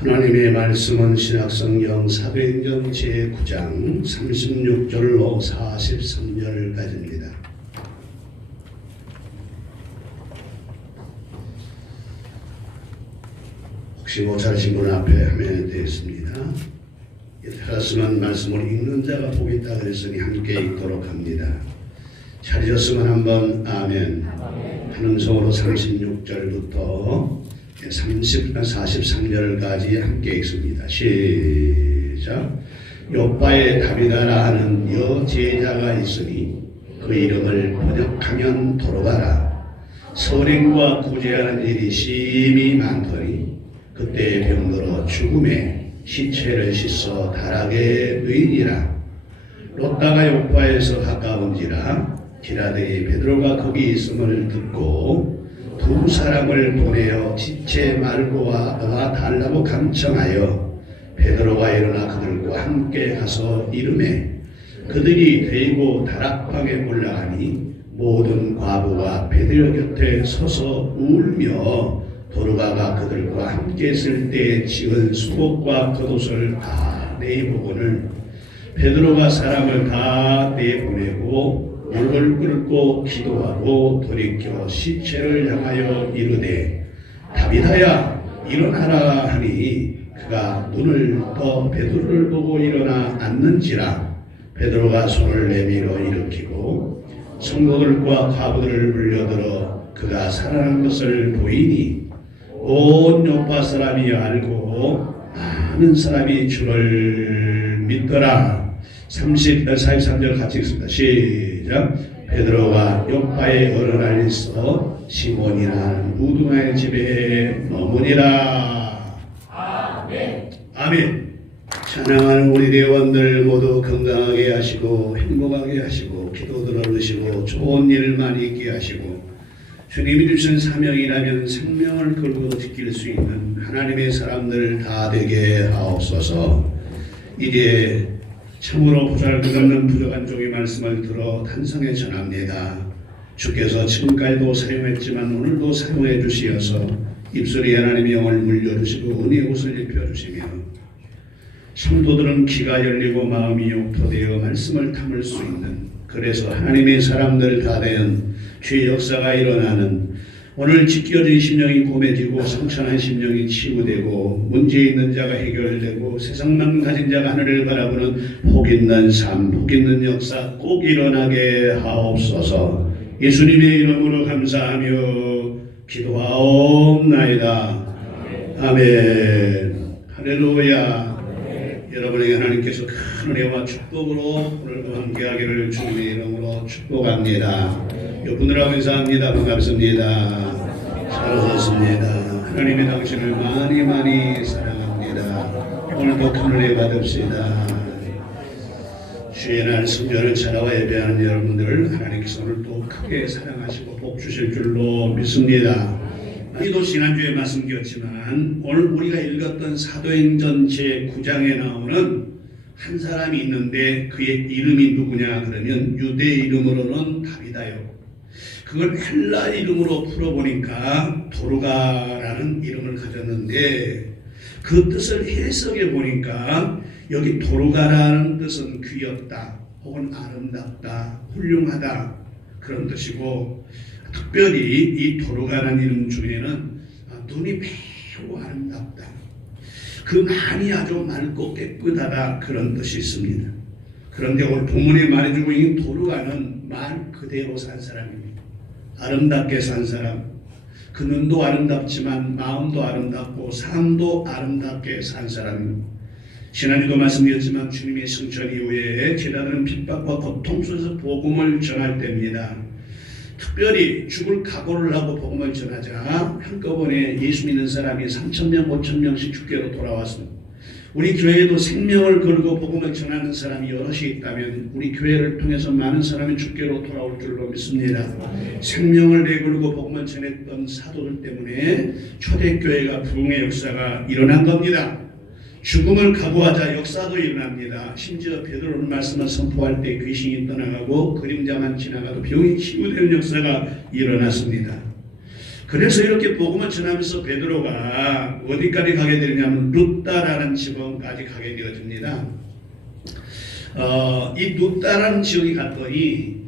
하나님의 말씀은 신약성경 사도행전 제9장 36절로 43절까지입니다. 혹시 못 찾으신 분 앞에 화면에 되겠습니다. 찾았으면 말씀을 읽는 자가 복이 있다 그랬으니 함께 읽도록 합니다. 찾으셨으면 한번 아멘. 한음성으로 36절부터 43절까지 함께 읽습니다. 시작. 요빠에 다비다라 하는 여제자가 있으니 그 이름을 번역하면 도로가라. 선행과 구제하는 일이 심히 많더니 그때 병들어 죽음에 시체를 씻어 다락에 누이니라. 롯다가 요빠에서 가까운지라 기라들이 베드로가 거기 있음을 듣고 두 사람을 보내어 지체 말고와 너와 달라고 감청하여 베드로가 일어나 그들과 함께 가서 이르매 그들이 데이고 다락방에 올라가니 모든 과부가 베드로 곁에 서서 울며 도르가가 그들과 함께 있을 때 지은 수옷과 겉옷을 다 내보고는 베드로가 사람을 다 내보내고 물을 끓고 기도하고 돌이켜 시체를 향하여 이르되 다비다야 일어나라 하니 그가 눈을 떠 베드로를 보고 일어나 앉는지라. 베드로가 손을 내밀어 일으키고 성도들과 과부들을 불려들어 그가 살아난 것을 보이니 온 요파 사람이 알고 많은 사람이 주를 믿더라. 43절 같이 읽습니다. 시작. 베드로가 요파에 어느 날 있어 시몬이라는 우두마의 집에 머무니라. 아멘. 아멘. 찬양하는 우리 대원들 모두 건강하게 하시고 행복하게 하시고 기도 들어주시고 좋은 일만 있게 하시고 주님이 주신 사명이라면 생명을 걸고 지킬 수 있는 하나님의 사람들 다 되게 하옵소서. 이제 참으로 보잘것없는 부족한 종의 말씀을 들어 탄성에 전합니다. 주께서 지금까지도 사용했지만 오늘도 사용해 주시어서 입술이 하나님의 영을 물려주시고 은혜의 옷을 입혀주시며 성도들은 귀가 열리고 마음이 욕토되어 말씀을 담을 수 있는, 그래서 하나님의 사람들 다 된 주의 역사가 일어나는, 오늘 찢겨진 심령이 고매지고 상처난 심령이 치유되고 문제 있는 자가 해결되고 세상만 가진 자가 하늘을 바라보는 복 있는 삶, 복 있는 역사 꼭 일어나게 하옵소서. 예수님의 이름으로 감사하며 기도하옵나이다. 아멘. 할렐루야. 여러분에게 하나님께서 큰 은혜와 축복으로 오늘도 함께하기를 주님의 이름으로 축복합니다. 여러분들하고 인사합니다. 반갑습니다. 살아섰습니다. 하나님의 당신을 많이 많이 사랑합니다. 오늘도 큰 은혜 받읍시다. 주의 날 성전을 찾아와 예배하는 여러분들을 하나님께서 오늘 또 크게 사랑하시고 복 주실 줄로 믿습니다. 이도 지난주에 말씀드렸지만 오늘 우리가 읽었던 사도행전 제9장에 나오는 한 사람이 있는데 그의 이름이 누구냐 그러면 유대 이름으로는 다비다요. 그걸 헬라 이름으로 풀어보니까 도르가라는 이름을 가졌는데 그 뜻을 해석해 보니까 여기 도르가라는 뜻은 귀엽다 혹은 아름답다 훌륭하다 그런 뜻이고, 특별히 이 도르가라는 이름 중에는 눈이 매우 아름답다, 그 많이 아주 맑고 깨끗하다 그런 뜻이 있습니다. 그런데 오늘 본문에 말해주고 있는 도르가는 말 그대로 산 사람입니다. 아름답게 산 사람, 그 눈도 아름답지만 마음도 아름답고 삶도 아름답게 산 사람입니다. 지난주도 말씀드렸지만 주님의 승천 이후에 제자들은 핍박과 고통 속에서 복음을 전할 때입니다. 특별히 죽을 각오를 하고 복음을 전하자 한꺼번에 예수 믿는 사람이 3,000명, 5,000명씩 주께로 돌아왔습니다. 우리 교회에도 생명을 걸고 복음을 전하는 사람이 여럿이 있다면 우리 교회를 통해서 많은 사람이 주께로 돌아올 줄로 믿습니다. 생명을 내걸고 복음을 전했던 사도들 때문에 초대교회가 부흥의 역사가 일어난 겁니다. 죽음을 각오하자 역사도 일어납니다. 심지어 베드로는 말씀을 선포할 때 귀신이 떠나가고 그림자만 지나가도 병이 치유되는 역사가 일어났습니다. 그래서 이렇게 복음을 전하면서 베드로가 어디까지 가게 되냐면 룻다라는 지방까지 가게 되어집니다. 이 룻다라는 지역에 갔더니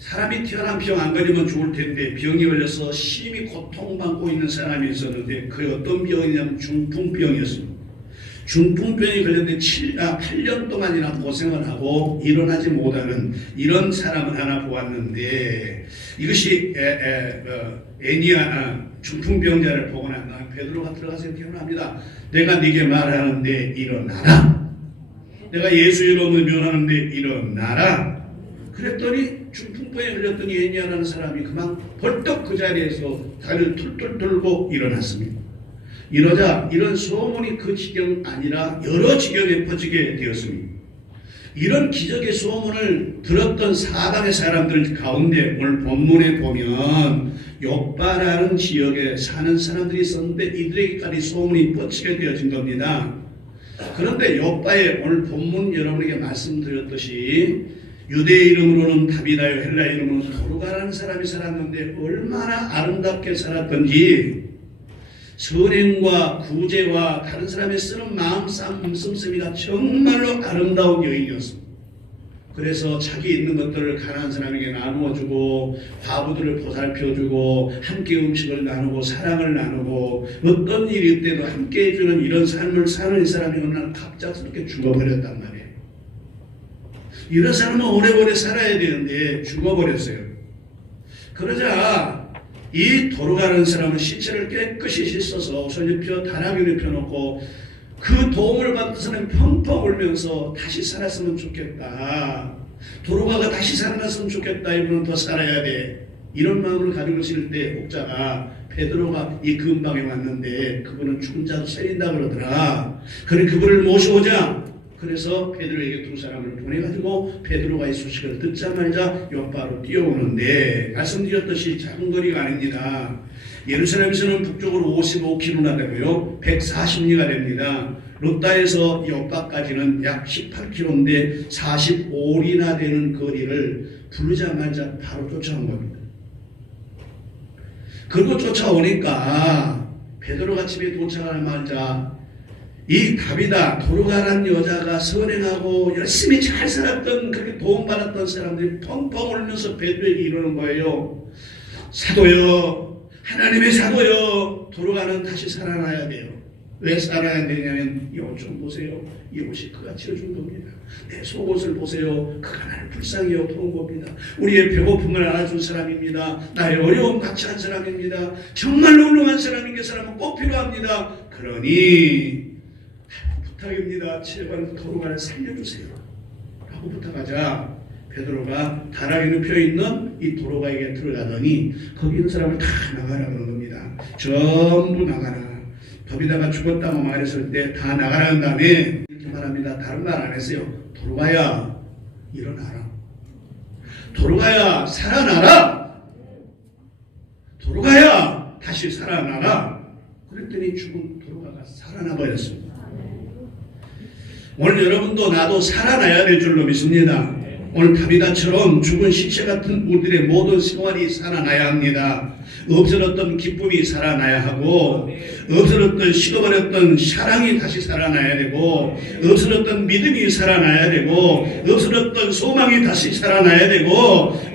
사람이 태어난 병 안 걸리면 좋을 텐데 병이 걸려서 심히 고통받고 있는 사람이 있었는데 그 어떤 병이냐면 중풍병이었습니다. 중풍병이 걸렸는데 8년 동안이나 고생을 하고 일어나지 못하는 이런 사람을 하나 보았는데 이것이 애니아 중풍병자를 보고 난 다음에 베드로가 들어가서 표현합니다. 내가 네게 말하는데 일어나라. 내가 예수 이름을 명하는데 일어나라. 그랬더니 중풍병에 걸렸더니 애니아라는 사람이 그만 벌떡 그 자리에서 다리를 툴툴 돌고 일어났습니다. 이러자 이런 소문이 그 지경 아니라 여러 지경에 퍼지게 되었습니다. 이런 기적의 소문을 들었던 사방의 사람들 가운데 오늘 본문에 보면 욥바라는 지역에 사는 사람들이 있었는데 이들에게까지 소문이 뻗치게 되어진 겁니다. 그런데 욥바의 오늘 본문 여러분에게 말씀드렸듯이 유대 이름으로는 다비다요 헬라 이름으로는 도르가라는 사람이 살았는데 얼마나 아름답게 살았던지 선행과 구제와 다른 사람이 쓰는 마음 씀씀이가 정말로 아름다운 여인이었습니다. 그래서 자기 있는 것들을 가난한 사람에게 나누어주고 과부들을 보살펴주고 함께 음식을 나누고 사랑을 나누고 어떤 일이 때도 함께 해주는 이런 삶을 사는 이 사람이 어느 날 갑작스럽게 죽어버렸단 말이에요. 이런 사람은 오래오래 살아야 되는데 죽어버렸어요. 그러자 이 도르가라는 사람은 시체를 깨끗이 씻어서 옷을 입혀 다락을 입혀놓고 그 도움을 받은 사람이 펑펑 울면서 다시 살았으면 좋겠다. 도르가가 다시 살아났으면 좋겠다. 이분은 더 살아야 돼. 이런 마음을 가지고 있을 때 목자가 베드로가 이 근방에 왔는데 그분은 죽은 자도 살린다 그러더라. 그래 그분을 모셔오자. 그래서 베드로에게 두 사람을 보내가지고 베드로가 이 소식을 듣자마자 욥바로 뛰어오는데 말씀드렸듯이 작은 거리가 아닙니다. 예루살렘에서는 북쪽으로 55km나 되고요. 140리가 됩니다. 룻다에서 욥바까지는 약 18km인데 45리나 되는 거리를 부르자마자 바로 쫓아온 겁니다. 그리고 쫓아오니까 베드로가 집에 도착하자마자 이 다비다 도르가라는 여자가 선행하고 열심히 잘 살았던 그렇게 도움받았던 사람들이 펑펑 울면서 베드로에게 이러는 거예요. 사도요, 하나님의 사도요, 도르가는 다시 살아나야 돼요. 왜 살아야 되냐면 이 옷 좀 보세요. 이 옷이 그가 지어준 겁니다. 내 속옷을 보세요. 그가 나를 불쌍히 여겨온 겁니다. 우리의 배고픔을 알아준 사람입니다. 나의 어려움 같이 한 사람입니다. 정말로 훌륭한 사람인 게 사람은 꼭 필요합니다. 그러니 부탁입니다. 제발 도르가를 살려주세요. 라고 부탁하자 베드로가 다락에 눕혀있는 이 도르가에게 들어가더니 거기 있는 사람을 다 나가라 그런 겁니다. 전부 나가라. 다비다가 죽었다고 말했을 때 다 나가라는 다음에 이렇게 말합니다. 다른 말 안 했어요. 도르가야 일어나라. 도르가야 살아나라. 도르가야 다시 살아나라. 그랬더니 죽은 도르가가 살아나 버렸습니다. 오늘 여러분도 나도 살아나야 될 줄로 믿습니다. 오늘 다비다처럼 죽은 시체 같은 우리들의 모든 생활이 살아나야 합니다. 없어졌던 기쁨이 살아나야 하고 없어졌던 식어버렸던 사랑이 다시 살아나야 되고 없어졌던 믿음이 살아나야 되고 없어졌던 소망이 다시 살아나야 되고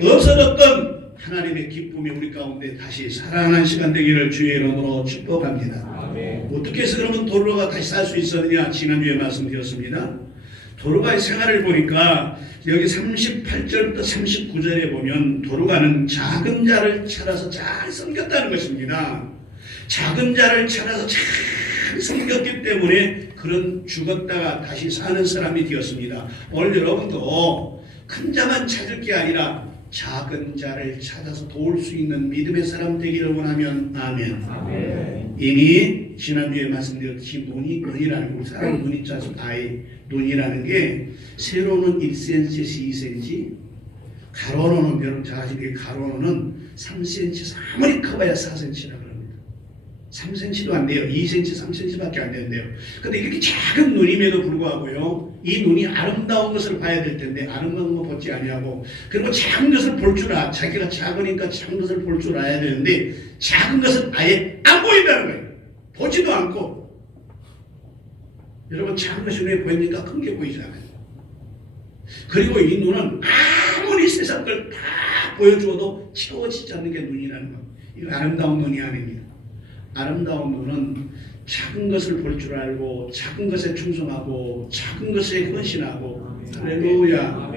없어졌던 하나님의 기쁨이 우리 가운데 다시 살아나는 시간 되기를 주의 이름으로 축복합니다. 어떻게 해서 그러면 도르가가 다시 살 수 있었느냐? 지난주에 말씀드렸습니다. 도르가의 생활을 보니까 여기 38절부터 39절에 보면 도르가는 작은 자를 찾아서 잘 섬겼다는 것입니다. 작은 자를 찾아서 잘 섬겼기 때문에 그런 죽었다가 다시 사는 사람이 되었습니다. 오늘 여러분도 큰 자만 찾을 게 아니라 작은 자를 찾아서 도울 수 있는 믿음의 사람 되기를 원하면 아멘. 아멘. 이미 지난주에 말씀드렸듯이 눈이라는 거, 사람 눈이 짜서 아이 눈이라는 게 세로는 1cm에서 2cm, 가로는 여러분 잘 아시게 가로는 3cm, 아무리 커봐야 4cm라 그럽니다. 3cm도 안 돼요. 2cm, 3cm밖에 안 되는데요. 근데 이렇게 작은 눈임에도 불구하고요, 이 눈이 아름다운 것을 봐야 될 텐데 아름다운 거 보지 아니하고, 그리고 작은 것을 볼 줄 자기가 작으니까 작은 것을 볼 줄 알아야 되는데 작은 것은 아예 안 보인다는 거예요. 보지도 않고. 여러분, 작은 것이 눈에 보입니까? 큰 게 보이지 않아요. 그리고 이 눈은 아무리 세상 걸 다 보여줘도 채워지지 않는 게 눈이라는 거예요. 이건 아름다운 눈이 아닙니다. 아름다운 눈은 작은 것을 볼 줄 알고 작은 것에 충성하고 작은 것에 헌신하고, 할렐루야,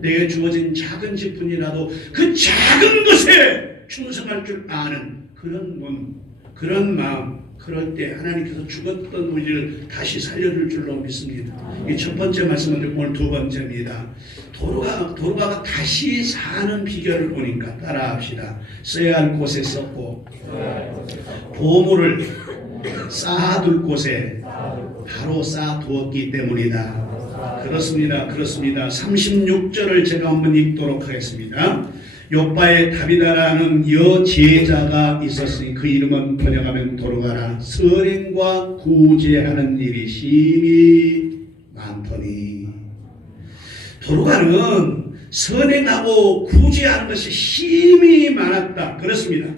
내게 주어진 작은 직분이라도 그 작은 것에 충성할 줄 아는 그런 눈, 그런 마음, 그럴 때 하나님께서 죽었던 우리를 다시 살려줄 줄로 믿습니다. 이 첫 번째 말씀은 오늘 두 번째입니다. 도로가가 다시 사는 비결을 보니까 따라합시다. 써야 할 곳에 썼고 보물을 쌓아둘 곳에 바로 쌓아두었기 때문이다. 그렇습니다. 36절을 제가 한번 읽도록 하겠습니다. 요바에 다비다라는 여제자가 있었으니 그 이름은 번역하면 도로가라. 선행과 구제하는 일이 심히 많더니. 도로가는 선행하고 구제하는 것이 심히 많았다. 그렇습니다.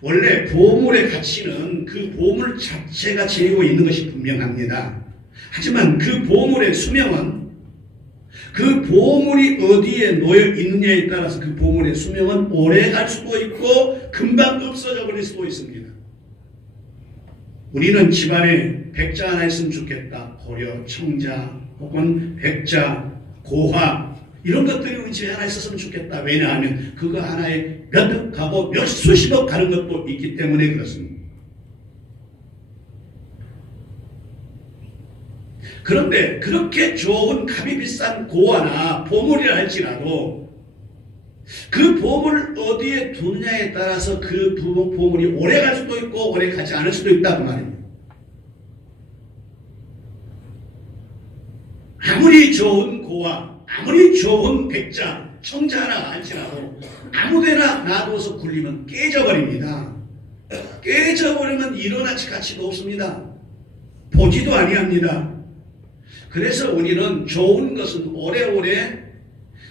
원래 보물의 가치는 그 보물 자체가 지니고 있는 것이 분명합니다. 하지만 그 보물의 수명은 그 보물이 어디에 놓여 있느냐에 따라서 그 보물의 수명은 오래 갈 수도 있고 금방 없어져 버릴 수도 있습니다. 우리는 집안에 백자 하나 있으면 좋겠다. 고려, 청자 혹은 백자, 고화 이런 것들이 우리 집에 하나 있었으면 좋겠다. 왜냐하면 그거 하나에 몇억 가고 몇 수십억 가는 것도 있기 때문에 그렇습니다. 그런데 그렇게 좋은 값이 비싼 고화나 보물이라 할지라도 그 보물을 어디에 두느냐에 따라서 그 보물이 오래 갈 수도 있고 오래 가지 않을 수도 있다고 말입니다. 아무리 좋은 고화, 아무리 좋은 백자, 청자 하나 할지라도 아무데나 놔둬서 굴리면 깨져버립니다. 깨져버리면 일어나치 가치도 없습니다. 보지도 아니합니다. 그래서 우리는 좋은 것은 오래오래,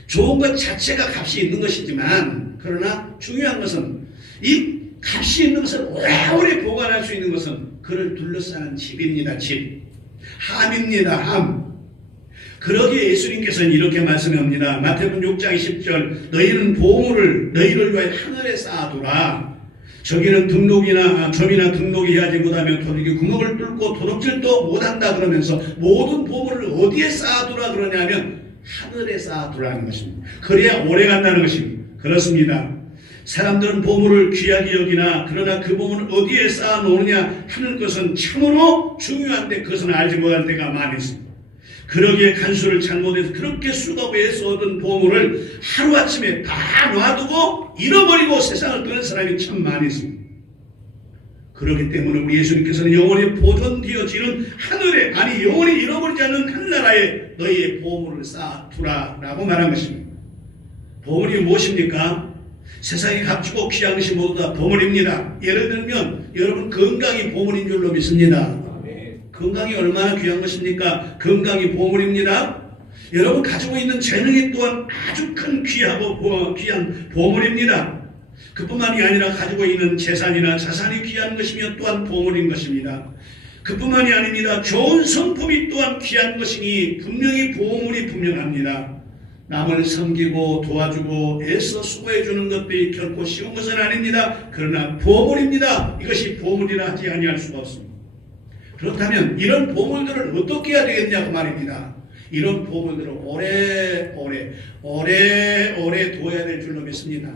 좋은 것 자체가 값이 있는 것이지만, 그러나 중요한 것은 이 값이 있는 것을 오래오래 보관할 수 있는 것은 그를 둘러싸는 집입니다. 집. 함입니다. 함. 그러기에 예수님께서는 이렇게 말씀합니다. 마태복음 6장 20절 너희는 보물을 너희를 위하여 하늘에 쌓아두라. 저기는 등록이나 점이나 등록이 하지 못하면 도둑이 구멍을 뚫고 도둑질도 못한다 그러면서 모든 보물을 어디에 쌓아두라 그러냐면 하늘에 쌓아두라는 것입니다. 그래야 오래 간다는 것입니다. 그렇습니다. 사람들은 보물을 귀하게 여기나 그러나 그 보물을 어디에 쌓아놓느냐 하는 것은 참으로 중요한데 그것은 알지 못할 때가 많이 있습니다. 그러기에 간수를 잘못해서 그렇게 수고해서 얻은 보물을 하루아침에 다 놔두고 잃어버리고 세상을 떠난 사람이 참 많이 있습니다. 그렇기 때문에 우리 예수님께서는 영원히 보존되어지는 하늘에, 아니 영원히 잃어버리지 않는 한나라에 너희의 보물을 쌓아두라 라고 말한 것입니다. 보물이 무엇입니까? 세상에 값지고 귀한 것이 모두 다 보물입니다. 예를 들면 여러분 건강이 보물인 줄로 믿습니다. 건강이 얼마나 귀한 것입니까? 건강이 보물입니다. 여러분 가지고 있는 재능이 또한 아주 큰 귀한 보물입니다. 그뿐만이 아니라 가지고 있는 재산이나 자산이 귀한 것이며 또한 보물인 것입니다. 그뿐만이 아닙니다. 좋은 성품이 또한 귀한 것이니 분명히 보물이 분명합니다. 남을 섬기고 도와주고 애써 수고해주는 것들이 결코 쉬운 것은 아닙니다. 그러나 보물입니다. 이것이 보물이라 하지 아니할 수가 없습니다. 그렇다면 이런 보물들을 어떻게 해야 되겠냐고 말입니다. 이런 보물들을 오래오래 둬야 될 줄로 믿습니다.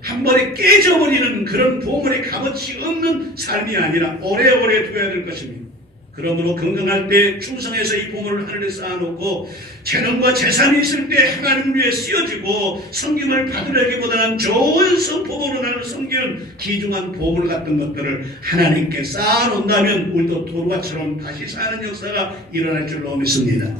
한 번에 깨져버리는 그런 보물의 값어치 없는 삶이 아니라 오래오래 둬야 될 것입니다. 그러므로 건강할 때 충성해서 이 보물을 하늘에 쌓아놓고 재능과 재산이 있을 때 하나님 위에 쓰여지고 섬김을 받으려기보다는 좋은 성품으로 나를 섬기는 귀중한 보물 같은 것들을 하나님께 쌓아놓는다면 우리도 도로가처럼 다시 사는 역사가 일어날 줄로 믿습니다.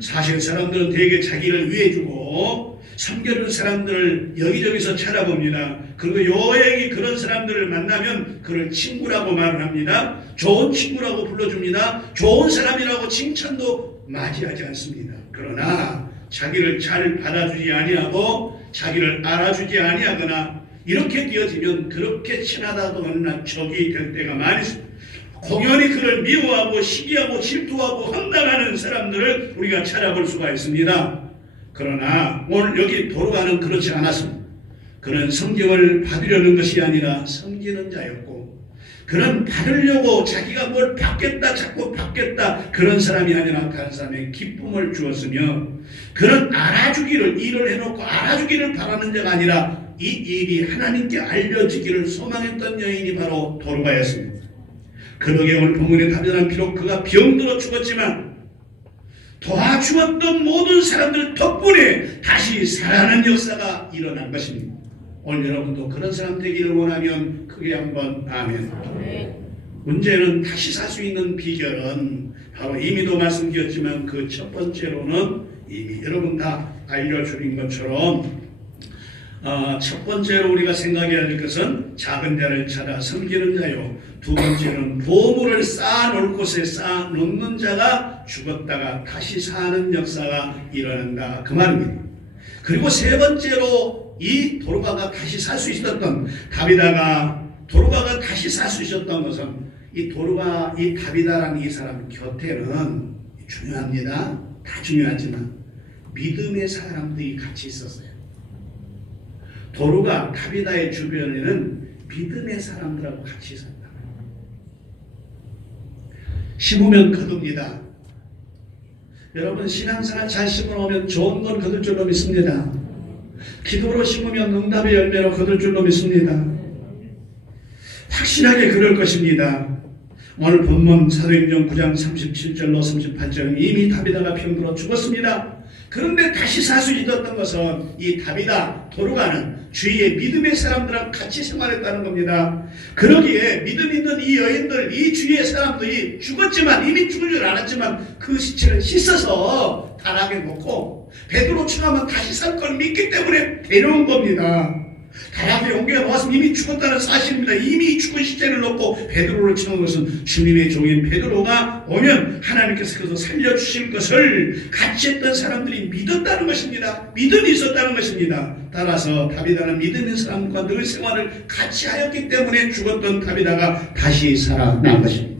사실 사람들은 대개 자기를 위해 주고 섬겨준 사람들을 여기저기서 찾아봅니다. 그리고 여행이 그런 사람들을 만나면 그를 친구라고 말을 합니다. 좋은 친구라고 불러줍니다. 좋은 사람이라고 칭찬도 맞이하지 않습니다. 그러나 자기를 잘 받아주지 아니하고 자기를 알아주지 아니하거나 이렇게 되어지면 그렇게 친하다도 하나 적이 될 때가 많이 있습니다. 공연히 그를 미워하고 시기하고 질투하고 험담하는 사람들을 우리가 찾아볼 수가 있습니다. 그러나 오늘 여기 도로가는 그렇지 않았습니다. 그는 성경을 받으려는 것이 아니라 섬기는 자였고, 그는 받으려고 자기가 뭘 받겠다 자꾸 받겠다 그런 사람이 아니라 다른 사람에게 기쁨을 주었으며, 그는 알아주기를, 일을 해놓고 알아주기를 바라는 자가 아니라 이 일이 하나님께 알려지기를 소망했던 여인이 바로 도로가였습니다. 그러게 오늘 본문에 다비다는 비록 그가 병들어 죽었지만 도와주었던 모든 사람들 덕분에 다시 살아나는 역사가 일어난 것입니다. 오늘 여러분도 그런 사람 되기를 원하면 크게 한번 아멘. 문제는 다시 살 수 있는 비결은 바로 이미도 말씀드렸지만 그 첫 번째로는 이미 여러분 다 알려드린 것처럼 첫 번째로 우리가 생각해야 될 것은 작은 자를 찾아 섬기는 자요, 두 번째는 보물을 쌓아놓을 곳에 쌓아놓는 자가 죽었다가 다시 사는 역사가 일어난다 그 말입니다. 그리고 세 번째로 이 도로가가 다시 살 수 있었던 도로가가 다시 살 수 있었던 것은 이 다비다라는 이 사람 곁에는 중요합니다. 다 중요하지만 믿음의 사람들이 같이 있었어요. 도로가 다비다의 주변에는 믿음의 사람들하고 같이 있었다. 심으면 거둡니다. 여러분 신앙생활 잘 심어놓으면 좋은 건 거둘 줄로 믿습니다. 기도로 심으면 응답의 열매로 거둘 줄로 믿습니다. 확실하게 그럴 것입니다. 오늘 본문 사도행전 9장 37절로 38절 이미 다비다가 병들어 죽었습니다. 그런데 다시 살 수 있었던 것은 이 도로가는 주위의 믿음의 사람들하고 같이 생활했다는 겁니다. 그러기에 믿음 있는 이 여인들, 이 주위의 사람들이 죽었지만, 이미 죽은 줄 알았지만 그 시체를 씻어서 다락에 놓고 베드로 청하면 다시 살 걸 믿기 때문에 데려온 겁니다. 다락에 옮겨 놓았으면 이미 죽었다는 사실입니다. 이미 죽은 시체를 놓고 베드로를 청한 것은 주님의 종인 베드로가 오면 하나님께서 그것을 살려주실 것을 같이 했던 사람들이 믿었다는 것입니다. 믿음이 있었다는 것입니다. 따라서 다비다는 믿음의 사람과 늘 생활을 같이 하였기 때문에 죽었던 다비다가 다시 살아난 것입니다.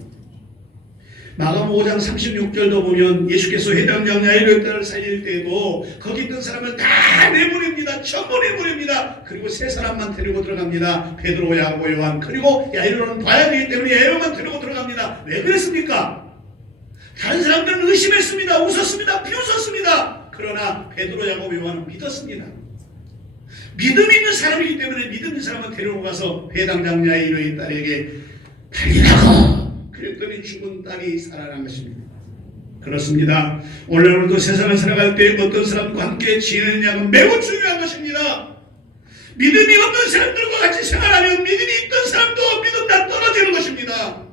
마가복음 5장 36절도 보면 예수께서 회당장 야이로를 살릴 때에도 거기 있던 사람을 다 내보냅니다. 전부 내보냅니다. 그리고 세 사람만 데리고 들어갑니다. 베드로, 야고보, 요한. 그리고 야이로는 봐야 되기 때문에 야이로만 데리고 들어갑니다. 왜 그랬습니까? 다른 사람들은 의심했습니다. 웃었습니다. 비웃었습니다. 그러나 베드로, 야고보, 요한은 믿었습니다. 믿음 있는 사람이기 때문에 믿음 있는 사람을 데리고 가서 회당장 야이로의 딸에게 달리라고 그랬더니 죽은 딸이 살아난 것입니다. 그렇습니다. 오늘도 세상을 살아갈 때 어떤 사람과 함께 지내느냐가 매우 중요한 것입니다. 믿음이 없는 사람들과 같이 생활하면 믿음이 있던 사람도 믿음 다 떨어지는 것입니다.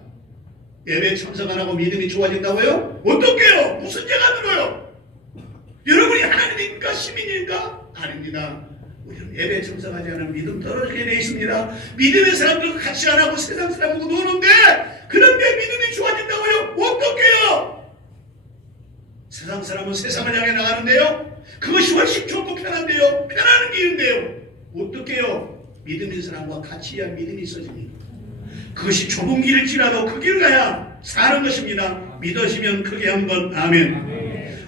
예배 참석 안 하고 믿음이 좋아진다고요? 어떻게요? 무슨 죄가 들어요? 여러분이 하나님입니까? 시민입니까? 아닙니다. 우리는 예배 참석하지 않으면 믿음 떨어지게 되어 있습니다. 믿음의 사람들과 같이 안 하고 세상 사람하고 노는데, 그런데 믿음이 좋아진다고요? 어떻게요? 세상 사람은 세상을 향해 나가는데요, 그것이 훨씬 좋고 편한데요, 편안한 길인데요, 어떻게요? 믿음의 사람과 같이 해야 믿음이 있어집니다. 그것이 좁은 길일지라도 그 길을 가야 사는 것입니다. 믿으시면 크게 한번 아멘.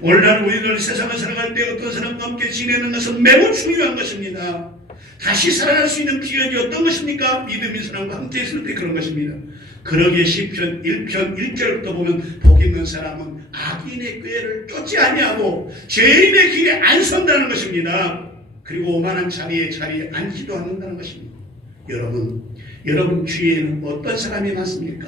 오늘날 우리들 세상을 살아갈 때 어떤 사람과 함께 지내는 것은 매우 중요한 것입니다. 다시 살아날 수 있는 비결이 어떤 것입니까? 믿음의 사람과 함께 있을 때 그런 것입니다. 그러기에 시편 1편 1절부터 보면 복 있는 사람은 악인의 꾀를 쫓지 아니하고 죄인의 길에 안 선다는 것입니다. 그리고 오만한 자리에 앉지도 않는다는 것입니다. 여러분 주위에는 어떤 사람이 많습니까?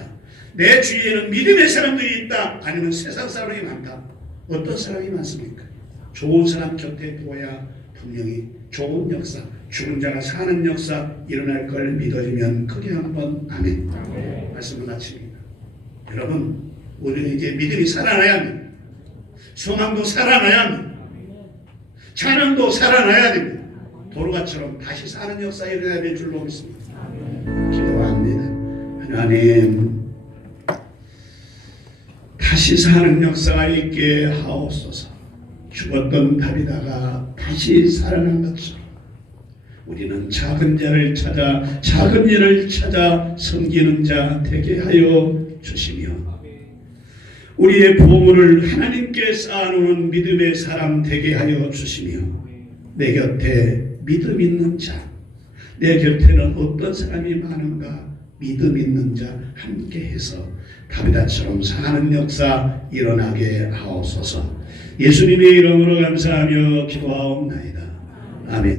내 주위에는 믿음의 사람들이 있다, 아니면 세상 사람이 많다? 어떤 사람이 많습니까? 좋은 사람 곁에 두어야 분명히 좋은 역사, 죽은 자가 사는 역사 일어날 걸 믿어지면 크게 한번 아멘. 말씀을 마칩니다. 여러분, 우리는 이제 믿음이 살아나야 합니다. 소망도 살아나야 합니다. 찬양도 살아나야 됩니다. 도로가처럼 다시 사는 역사에 일어나야 될 줄로 믿습니다. 기도합니다. 하나님, 다시 사는 역사가 있게 하옵소서. 죽었던 다비다가 다시 살아난 것처럼 우리는 작은 자를 찾아 작은 일을 찾아 섬기는 자 되게 하여 주시며, 우리의 보물을 하나님께 쌓아놓은 믿음의 사람 되게 하여 주시며, 내 곁에 믿음 있는 자, 내 곁에는 어떤 사람이 많은가 믿음 있는 자 함께 해서 다비다처럼 사는 역사 일어나게 하옵소서. 예수님의 이름으로 감사하며 기도하옵나이다. 아멘.